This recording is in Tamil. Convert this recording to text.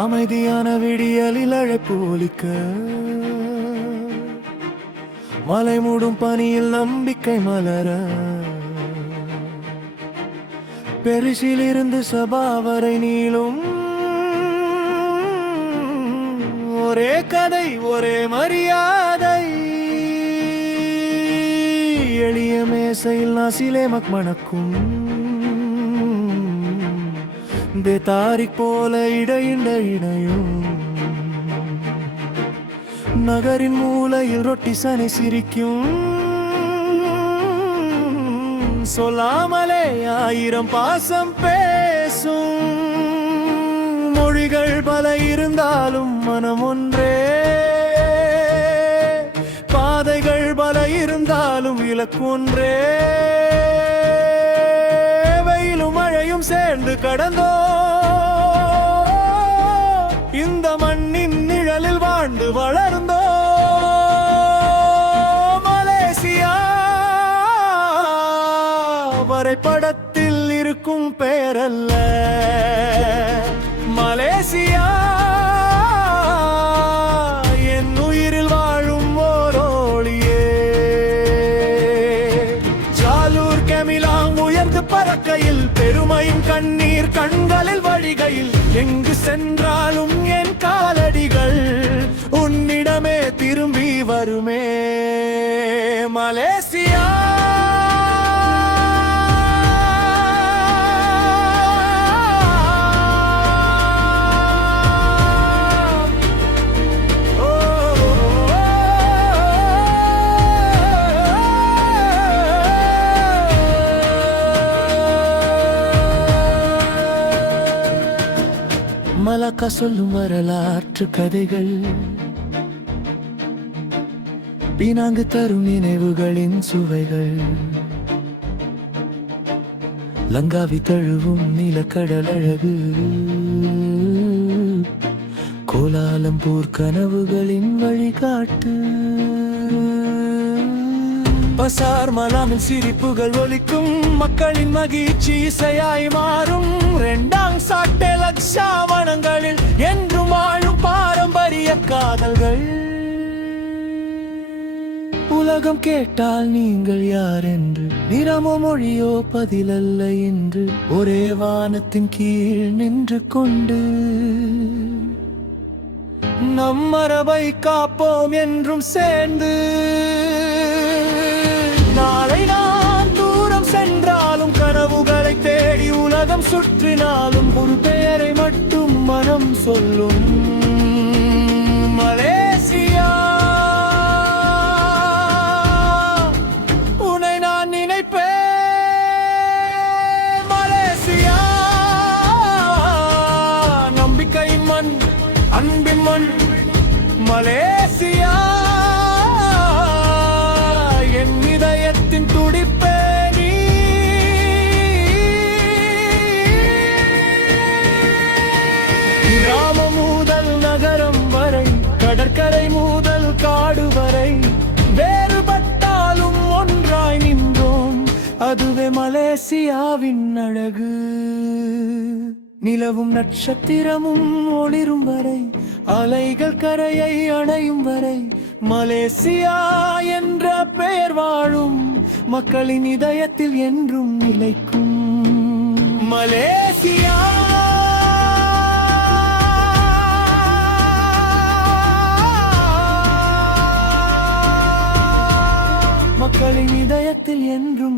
அமைதியான விடியலில் அழைப்போலிக்க மலை மூடும் பனியில் நம்பிக்கை மலர பெரிசிலிருந்து சபா வரை நீளும் ஒரே கதை ஒரே மரியாதை எளிய மேசையில் நாசிலே மக்மணக்கும் தாரிக் போல இடையும் நகரின் மூலையில் ரொட்டி சனை சிரிக்கும் சொல்லாமலே 1000 பாசம் பேசும் மொழிகள் பல இருந்தாலும் மனம் ஒன்றே பாதைகள் பல இருந்தாலும் இலக்கு ஒன்றே மழையும் சேர்ந்து கடந்தோ இந்த மண்ணின் நிழலில் வாழ்ந்து வளர்ந்தோ மலேசியா வரைபடத்தில் இருக்கும் பெயரல்ல மலேசியா என் உயிரில் வாழும் ஓரோளியே ஜாலூர் கெமிலாங் உயர்ந்து பறக்கையில் பெருமையும் கண்ணீர் கண்களில் வழிகையில் எங்கு சென்றாலும் என் காலடிகள் உன்னிடமே திரும்பி வருமே மலேசியா மலாக்கா சொல்லும் வரலாற்று கதைகள் பினாங்கு தரும் நினைவுகளின் சுவைகள் லங்காவி தழுவும் நிலக்கடல் அழகு கோலாலம்பூர் கனவுகளின் வழிகாட்டு பசார் மலாமின் சிரிப்புகள் ஒலிக்கும் மக்களின் மகிழ்ச்சி இசையாய் மாறும் 2ஆம் சாட்டை லட்சாவணங்களில் என்றும் வாழும் பாரம்பரிய காதல்கள் உலகம் கேட்டால் நீங்கள் யார் என்று நிறமோ மொழியோ பதிலல்ல என்று ஒரே வானத்தின் கீழ் நின்று கொண்டு நம் மரபை காப்போம் என்றும் சேர்ந்து நாளை நான் தூரம் சென்றாலும் கனவுகளை தேடி உலகம் சுற்றினாலும் ஒரு பெயரை மட்டும் மனம் சொல்லும் மலேசியா உன்னை நான் நினைப்பேன் மலேசியா நம்பிக்கையின் மண் அன்பின் மண் மலேசியா என் இதயத்தின் துடிப்பே நீ கிராமம் முதல் நகரம் வரை கடற்கரை முதல் காடு வரை வேறுபட்டாலும் ஒன்றாய் நின்றோம் அதுவே மலேசியாவின் அழகு நிலவும் நட்சத்திரமும் ஒளிரும் வரை அலைகள் கரையை அணையும் வரை மலேசியா என்ற பெயர் வாழும் மக்களின் இதயத்தில் என்றும் நிலைக்கும் மலேசியா மக்களின் இதயத்தில் என்றும்